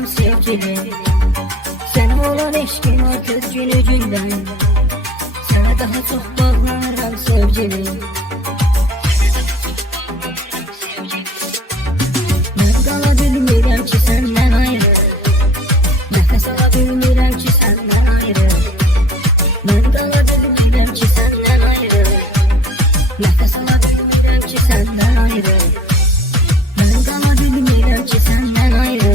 bağlanıram sevgili. Sen olan eşkin artık günü günden, sana daha çok bağlanıram sevgili. Ben qala bilmirəm ki səndən ayrı, nəfəs ala bilmirəm ki səndən ayrı. Ben qala bilmirəm ki səndən ayrı, nəfəs ala bilmirəm ki səndən ayrı. Ben qala bilmirəm ki səndən ayrı,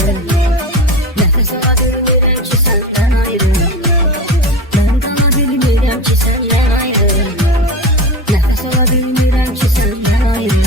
nəfəs ala bilmirəm ki səndən ayrı. Ben qala bilmirəm ki səndən ayrı, nəfəs ala bilmirəm ki səndən ayrı.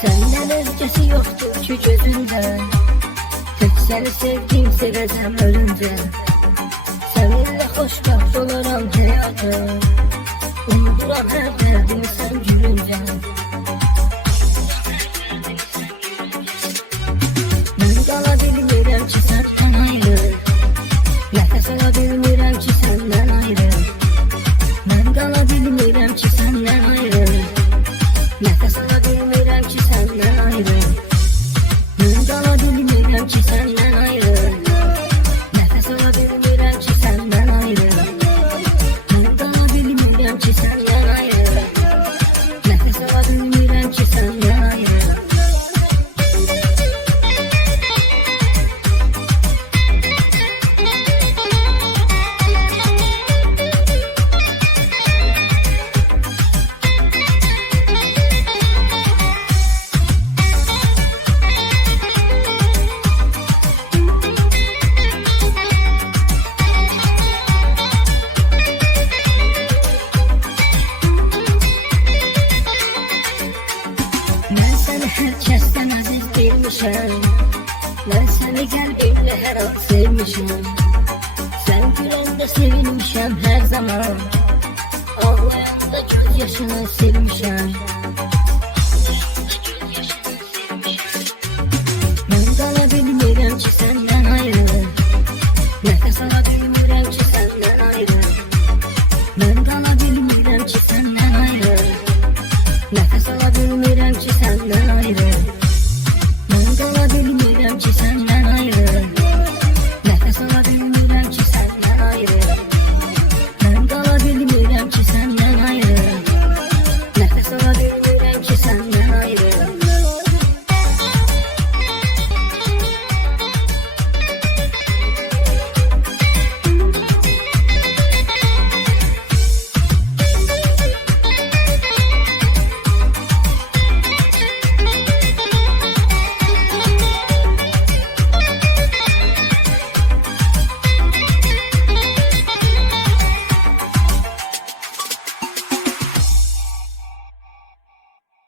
Senden özgesi yoktur ki gözünde, tek seni sevdim seveceğim ölünce. Seninle hoşbaht olaram hayatı, unuturam her derdimi sen gülünce. Ben qala bilmirəm ki səndən ayrı, nəfəs ala bilmirəm ki səndən ayrı. Ben qala bilmirəm ki səndən ayrı, nəfəs ala bilmirəm ki səndən ayrı. Ben qala bilmirəm ki səndən ayrı, nəfəs ala bilmirəm ki səndən ayrı. Ben qala bilmirəm ki səndən ayrı, nəfəs ala bilmirəm ki səndən ayrı. Ben seni herkesten aziz bilmişim, ben seni kalbimle her an sevmişim. Sen gülende sevinmişim her zaman, ağlayanda göz yaşını silmişim.